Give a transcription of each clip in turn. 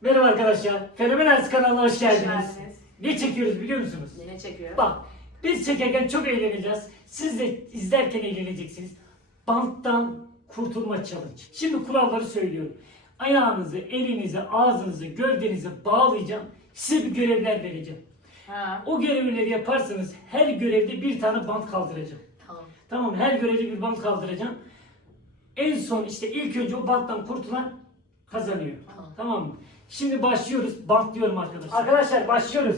Merhaba arkadaşlar. Fenomen Arts kanalına hoş geldiniz. Ne çekiyoruz biliyor musunuz? Yine çekiyor. Bak biz çekerken çok eğleneceğiz. Siz de izlerken eğleneceksiniz. Banttan kurtulma challenge. Şimdi kuralları söylüyorum. Ayağınızı, elinizi, ağzınızı, gövdenizi bağlayacağım. Size bir görevler vereceğim. Ha. O görevleri yaparsanız her görevde bir tane bant kaldıracağım. Tamam. Tamam her görevde bir bant kaldıracağım. En son işte ilk önce o banttan kurtulan kazanıyor. Tamam. Tamam mı? Şimdi başlıyoruz. Bantlıyorum arkadaşlar. Arkadaşlar başlıyoruz.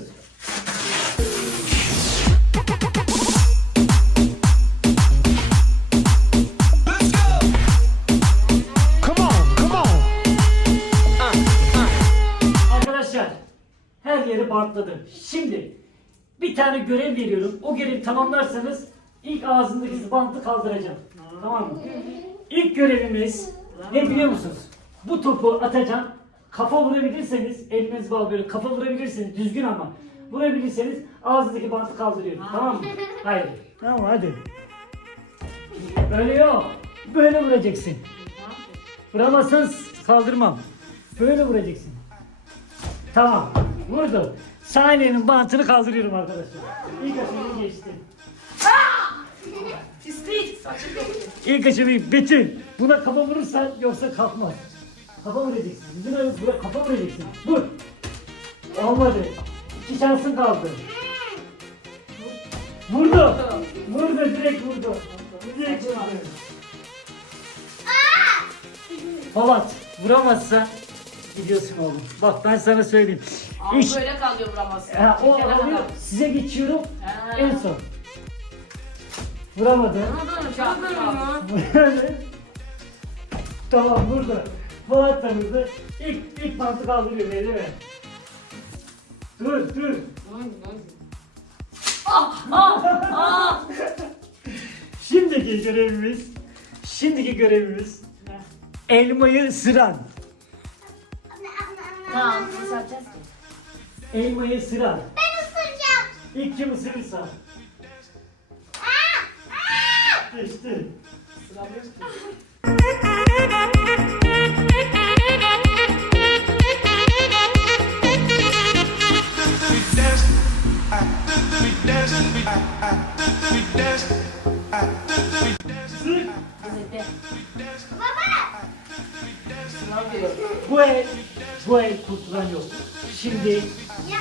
Come on, come on. Arkadaşlar her yeri bantladım. Şimdi bir tane görev veriyorum. O görevi tamamlarsanız ilk ağzındaki bantı kaldıracağım. Tamam mı? İlk görevimiz ne biliyor musunuz? Bu topu atacağım. Kafa vurabilirseniz eliniz bağlı böyle kafa vurabilirsiniz düzgün ama vurabilirseniz ağzındaki bantı kaldırıyorum. Tamam mı? Hayır. Tamam hadi. Böyle yok. Böyle vuracaksın. Vuramazsan kaldırmam. Böyle vuracaksın. Tamam. Vurdum. Saniyenin bantını kaldırıyorum arkadaşlar. İlk aşamayı geçtim. İlk aşamayı Betül. Buna kafa vurursan yoksa kalkmaz. Kafa vuracaksın. Buna, buna kafa vuracaksın. Vur. Olmadı. İki şansın kaldı. Vurdu. Vurdu direkt vurdu. Direkt vurdu. Polat vuramazsa gidiyorsun oğlum. Bak ben sana söyleyeyim. Ama İş, böyle kalıyor vuramazsın. Ha, o alıyor. Size geçiyorum. Ha. En son. Vuramadı. Anladın, mı? tamam burada. Polat da burada. İlk, ilk bantı kaldırıyor değil mi? Dur dur. Ah, ah, ah. Şimdiki görevimiz, şimdiki görevimiz elmayı ısıran. Tamam, nasıl yapacağız ki? Elmayı ısıran. Ben ısıracağım. İlk kim ısırırsa. Aa! Aa! Geçti. Sıramıyor Bu el, bu el kurtulan yok. Şimdi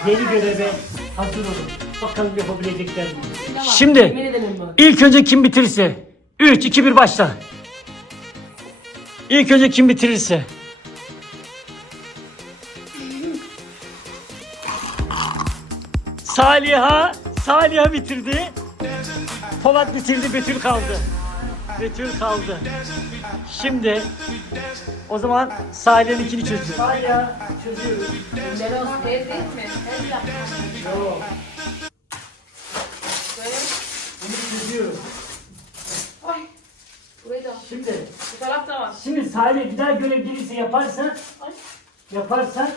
yeni göreve hazır olun. Bakalım yapabilecekler mi? Şimdi ilk önce kim bitirirse 3, 2, 1 başla. İlk önce kim bitirirse. Saliha, Saliha bitirdi. Polat bitirdi, Betül kaldı. Betül kaldı. Şimdi o zaman Saliha'nın ikini çözüyor. Saliha çözüyoruz. Melos değil mi? Yok, Böyle. bunu çözüyoruz. Ay. Burayı da. Şimdi Bu taraf da var. Şimdi Salih bir daha görev gelirse yaparsan Ay. yaparsan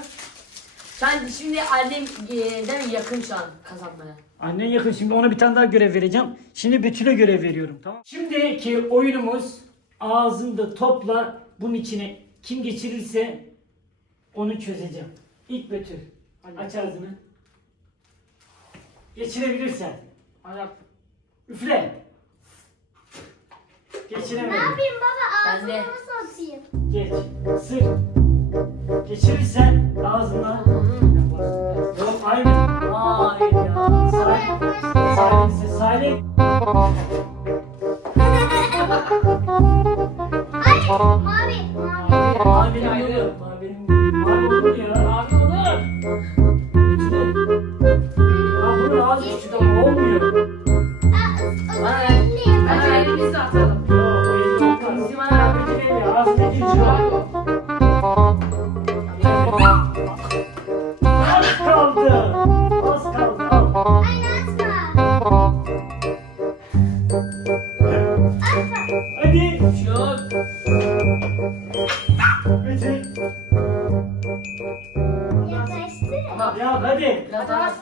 Sen şimdi annem e, değil mi yakın şu an kazanmaya. annen yakın şimdi ona bir tane daha görev vereceğim. Şimdi Betül'e görev veriyorum tamam. Şimdiki oyunumuz ağzında topla bunun içine kim geçirirse onu çözeceğim. İlk Betül. Aç ağzını. Geçirebilirsen. Ayak. Üfle. Ne yapayım baba? Ben de. nasıl atayım? Geç. Sır. Geçirirsen ağzına. Yok aynı. Hayır ya. Salih. Salih. Salih. Ay! Mavi! Mavi! Mavinin Ayrı. olur. Mavinin mavi olur ya. Abi olur. İçine. Ya bunu az içinde olmuyor. Hadi. Çok. Bütün. Yaklaştı. Ya hadi. Biraz daha bas.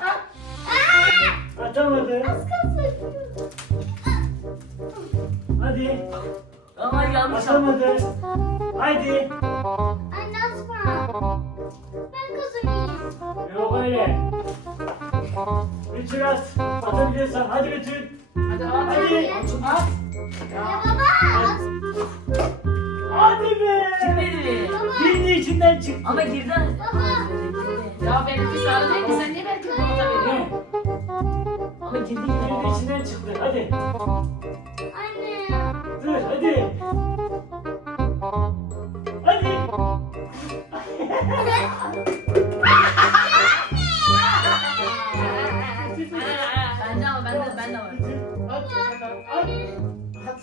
Atamadı. Az kalsın. Hadi. Ama yanlış yaptım. Atamadı. Haydi. Ay Nazma! Ben Sandalye. Betül at. Atabiliyorsan. Hadi Betül. Hadi at. Hadi. At. Ya baba. Hadi be. Girmedi. Birinin içinden çıktı. Ama girdi. Ya benimki sarı değil mi? Sen niye benimki bulata veriyorsun? Ama girdi. Birinin içinden çıktı. Hadi. Anne. Dur hadi. Hadi. At. At.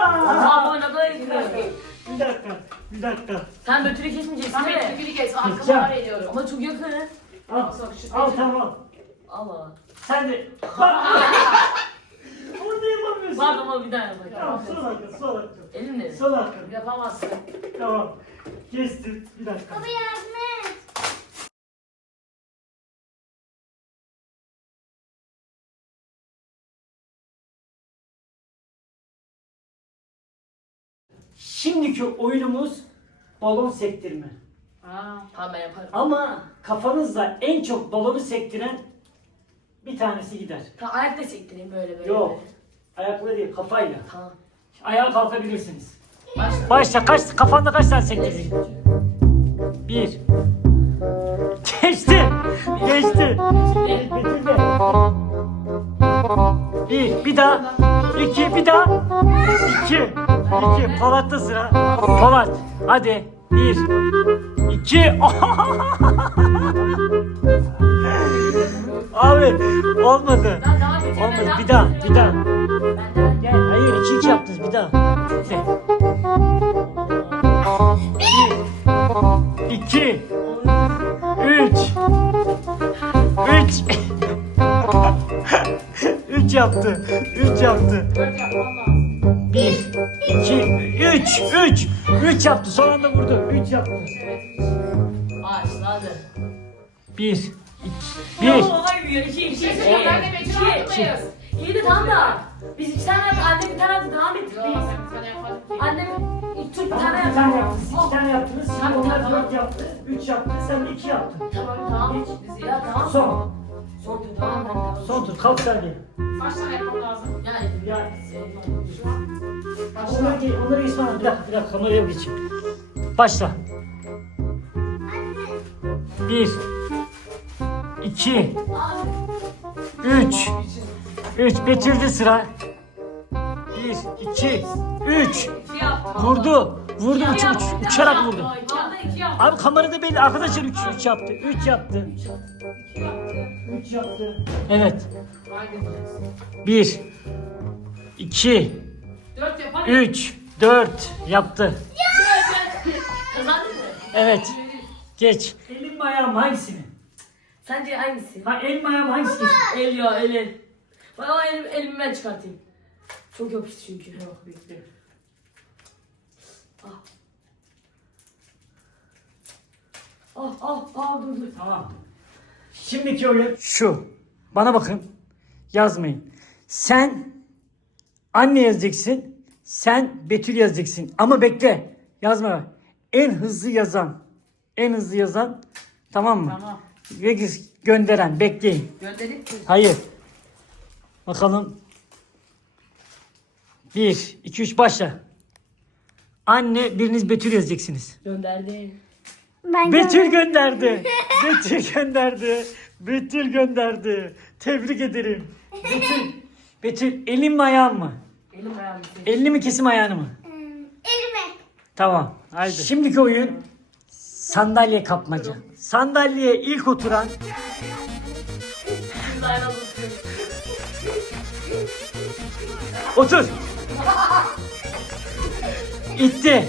Aa. Bir dakika. Bir dakika. Sen Betül'ü kesmeyeceksin Sen değil benimki mi? biri geç. Arkamı var ediyorum. Ama çok yakın. Al. Al tamam. Allah. Sen de. Onu yapamıyorsun. Bak ama bir daha. Tamam son hakkı son hakkı. Elinle. Son hakkı. Yapamazsın. Tamam. Kestim. Bir dakika. Baba yardım et. Şimdiki oyunumuz balon sektirme. Aa. Tamam ben yaparım. Ama kafanızla en çok balonu sektiren bir tanesi gider. Tamam ayakta sektireyim böyle böyle. Yok. Ayakla değil kafayla. Tamam. Ayağa kalkabilirsiniz. Başla. Başla kaç kafanda kaç tane sektirecek? Bir. Geçti. Geçti. De. Bir. Bir daha. İki. Bir daha. İki. İki. Polat'ta sıra. Polat. Hadi. Bir. İki. Abi olmadı. Olmadı. Bir daha. Bir daha. Hayır iki iki yaptınız bir daha. Bir. İki. Üç. Üç. Üç yaptı. Üç yaptı. Dört yapmam yaptı. Son anda vurdu. Üç yaptı. Evet. Başladı. Bir. iki, Bir. Yok hayır. İki iki. Bir şey söyleyeyim. Ben de İki. attım mıyız? İyi de tamam da. Biz iki tane yaptık. Annem bir tane yaptı. Devam et. Yok sen bir tane yapmadın. Annem ilk tur bir tane yaptı. tane yaptınız. İki tane yaptınız. Şimdi onlar dört yaptı. Üç yaptı. Sen de iki yaptın. Tamam tamam. Ya tamam. Son. Son tur tamam. Son tur. Kalk saniye. Kaç tane yapmam lazım? Yani. Ya. Onları, Başla. onları geçmem lazım. Bir dakika, bir dakika. Kameraya geçeyim. Başla. Bir. iki, Üç. Üç. Betül'de sıra. Bir, iki, üç. Vurdu. Vurdu. Uç, uç, uçarak vurdu. Abi kamerada belli. Arkadaşlar üç, üç yaptı. Üç yaptı. Üç yaptı. Evet. Bir. iki, Dört yap hadi. Üç. Dört. Yaptı. Kazandın mı? Evet. Geç. Elim mi ayağım hangisini? Sence hangisi? Ha elim mi ayağım hangisini? El ya el el. Bak ama elim, elimi ben çıkartayım. Çok yapıştı çünkü. Yok bekle. Ah ah ah dur dur. Tamam. Şimdiki oyun şu. Bana bakın. Yazmayın. Sen anne yazacaksın. Sen Betül yazacaksın. Ama bekle. Yazma. En hızlı yazan. En hızlı yazan. Tamam mı? Tamam. Ve gö- gönderen. Bekleyin. Gönderdik mi? Hayır. Bakalım. Bir, iki, üç başla. Anne biriniz Betül yazacaksınız. Gönderdi. Ben Betül gönderdi. Betül gönderdi. Betül gönderdi. Tebrik ederim. Betül. Betül elin mi ayağın mı? Elim ayağım bitti. Elini mi kesim ayağını mı? Elime. Tamam. Haydi. Şimdiki oyun sandalye kapmaca. Sandalyeye ilk oturan otur. İtti.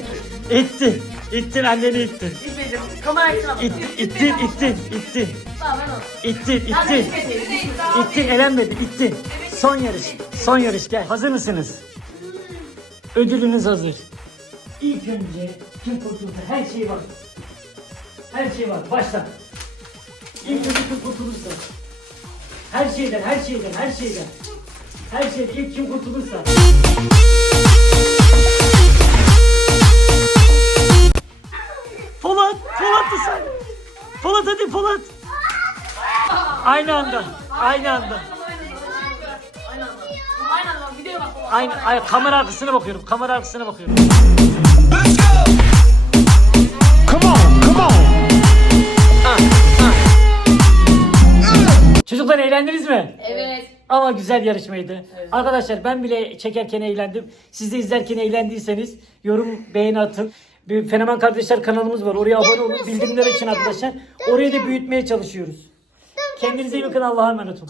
İtti. İttin anneni ittin. İtmedim. Kamera açsana bak. İttin, ittin, ittin, ittin. Tamam ben onu. İttin, ittin. İttin, elenmedi, ittin. Son yarış, son yarış gel. Hazır mısınız? Ödülünüz hazır. İlk önce kim kurtuldu? Her şey var. Her şey var. Başla. İlk önce kim kurtulursa. Her şeyden, her şeyden, her şeyden. Her şeyden ilk kim kurtulursa. Polat, Polat da sen. Polat hadi Polat. Aynı anda. Aynı anda. Aynı, ay, kamera arkasına bakıyorum. Kamera arkasına bakıyorum. Come on, come on. Çocuklar eğlendiniz mi? Evet. Ama güzel yarışmaydı. Arkadaşlar ben bile çekerken eğlendim. Siz de izlerken eğlendiyseniz yorum beğeni atın. Bir Fenomen Kardeşler kanalımız var. Oraya abone olun. Bildirimler için arkadaşlar. Orayı da büyütmeye çalışıyoruz. Kendinize iyi bakın. Allah'a emanet olun.